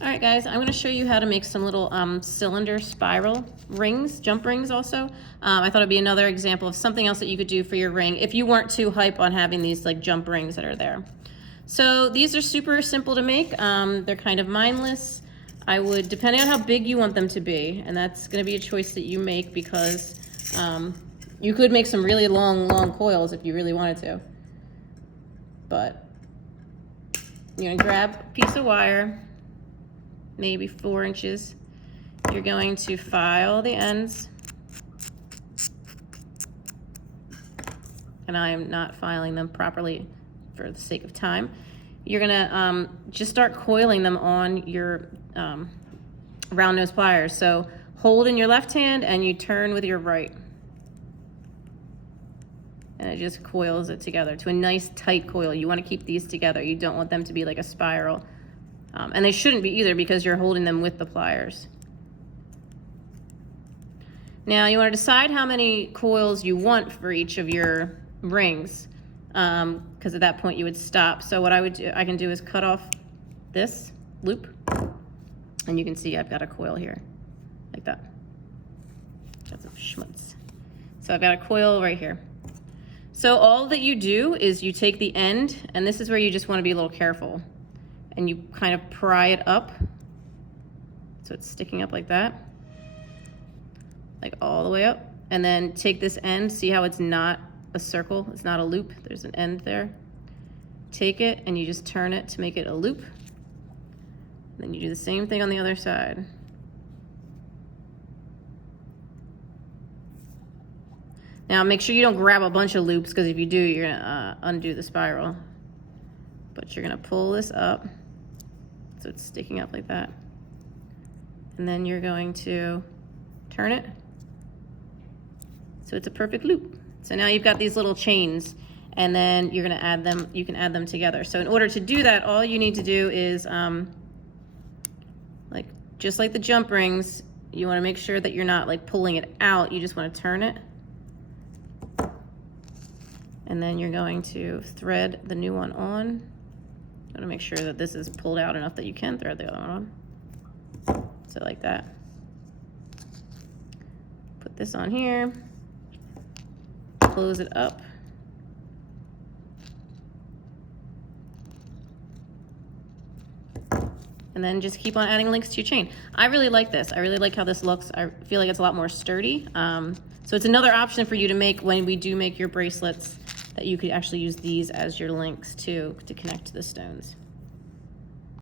All right, guys, I'm going to show you how to make some little cylinder spiral rings, jump rings also. I thought it'd be another example of something else that you could do for your ring if you weren't too hype on having these like jump rings that are there. So these are super simple to make. They're kind of mindless. I would, depending on how big you want them to be, and that's going to be a choice that you make because you could make some really long coils if you really wanted to. But you're going to grab a piece of wire, maybe 4 inches. You're going to file the ends. And I am not filing them properly for the sake of time. You're gonna just start coiling them on your round nose pliers. So hold in your left hand and you turn with your right. And it just coils it together to a nice tight coil. You wanna keep these together. You don't want them to be like a spiral. And they shouldn't be either because you're holding them with the pliers. Now you want to decide how many coils you want for each of your rings, because at that point you would stop. So what I can do is cut off this loop, and you can see I've got a coil here, like that. That's some schmutz. So I've got a coil right here. So all that you do is you take the end, and this is where you just want to be a little careful. And you kind of pry it up so it's sticking up like that, like all the way up, and then take this end. See how it's not a circle, it's not a loop, there's an end there. Take it and you just turn it to make it a loop. Then you do the same thing on the other side. Now make sure you don't grab a bunch of loops, because if you do, you're gonna undo the spiral. But you're gonna pull this up so it's sticking up like that. And then you're going to turn it so it's a perfect loop. So now you've got these little chains, and then you're gonna add them, you can add them together. So in order to do that, all you need to do is, just like the jump rings, you wanna make sure that you're not like pulling it out, you just wanna turn it. And then you're going to thread the new one on. Gotta make sure that this is pulled out enough that you can thread the other one on. So like that. Put this on here. Close it up. And then just keep on adding links to your chain. I really like this. I really like how this looks. I feel like it's a lot more sturdy. So it's another option for you to make when we do make your bracelets, that you could actually use these as your links to connect to the stones.